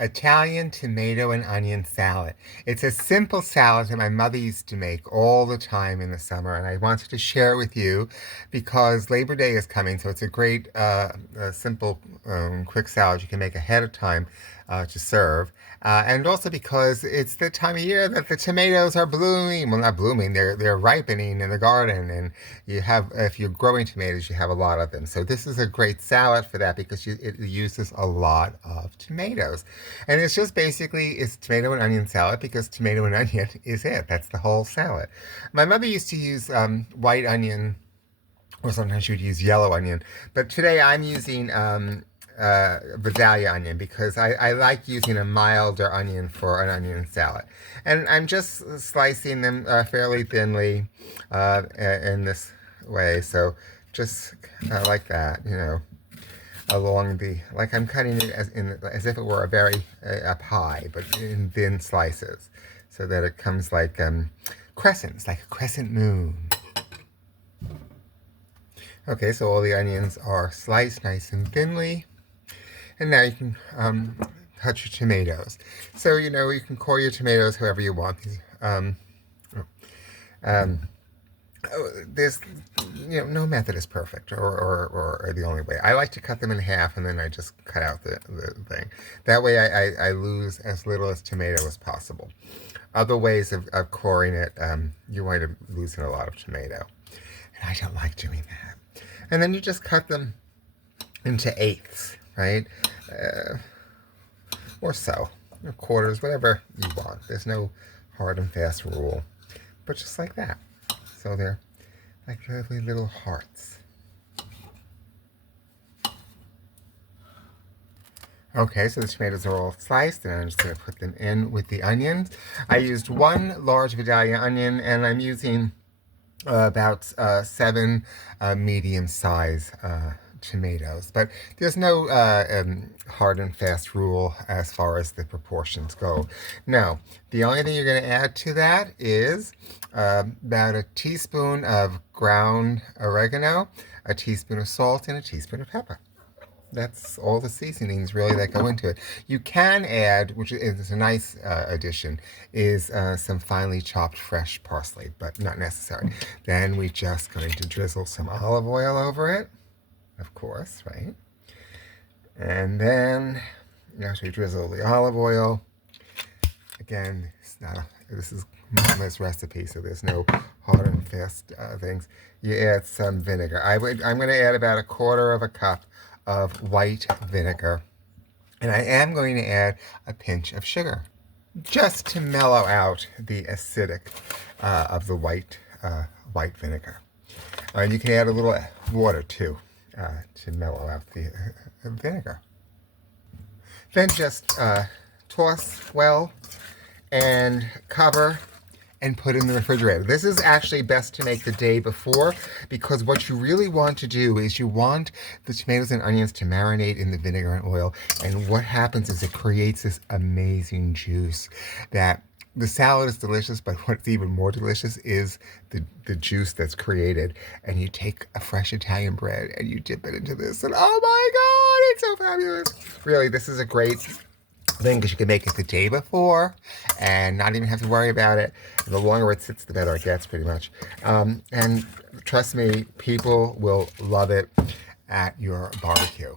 Italian tomato and onion salad. It's a simple salad that my mother used to make all the time in the summer, and I wanted to share it with you because Labor Day is coming, so it's a great, simple, quick salad you can make ahead of time to serve. And also because it's the time of year that the tomatoes are blooming. Well, not blooming, they're ripening in the garden, and if you're growing tomatoes, you have a lot of them. So this is a great salad for that because it uses a lot of tomatoes. And it's tomato and onion salad because tomato and onion is it. That's the whole salad. My mother used to use white onion, or sometimes she would use yellow onion. But today I'm using Vidalia onion because I like using a milder onion for an onion salad. And I'm just slicing them fairly thinly in this way. So just like that, along like I'm cutting it as if it were a pie, but in thin slices, so that it comes like crescents, like a crescent moon. Okay, so all the onions are sliced nice and thinly, and now you can cut your tomatoes. So you can core your tomatoes however you want. There's no method is perfect or the only way. I like to cut them in half and then I just cut out the thing. That way I lose as little as tomato as possible. Other ways of coring it, you wind up losing a lot of tomato. And I don't like doing that. And then you just cut them into eighths, right? Or so, or quarters, whatever you want. There's no hard and fast rule, but just like that. So they're like lovely little hearts. Okay, so the tomatoes are all sliced, and I'm just going to put them in with the onions. I used one large Vidalia onion, and I'm using about 7 medium-size tomatoes. But there's no hard and fast rule as far as the proportions go. Now, the only thing you're going to add to that is about a teaspoon of ground oregano, a teaspoon of salt, and a teaspoon of pepper. That's all the seasonings really that go into it. You can add, which is a nice addition, is some finely chopped fresh parsley, but not necessary. Then we're just going to drizzle some olive oil over it, of course, right? And then after we drizzle the olive oil, again, this is Mama's recipe, so there's no hard and fast things. You add some vinegar. I'm going to add about 1/4 cup of white vinegar, and I am going to add a pinch of sugar, just to mellow out the acidic of the white vinegar. You can add a little water too to mellow out the vinegar. Then just toss well and cover and put in the refrigerator. This is actually best to make the day before, because what you really want to do is you want the tomatoes and onions to marinate in the vinegar and oil, and what happens is it creates this amazing juice that the salad is delicious, but what's even more delicious is the juice that's created. And you take a fresh Italian bread and you dip it into this, and oh my God, it's so fabulous. Really, this is a great thing because you can make it the day before and not even have to worry about it. And the longer it sits, the better it gets, pretty much. And trust me, people will love it at your barbecue.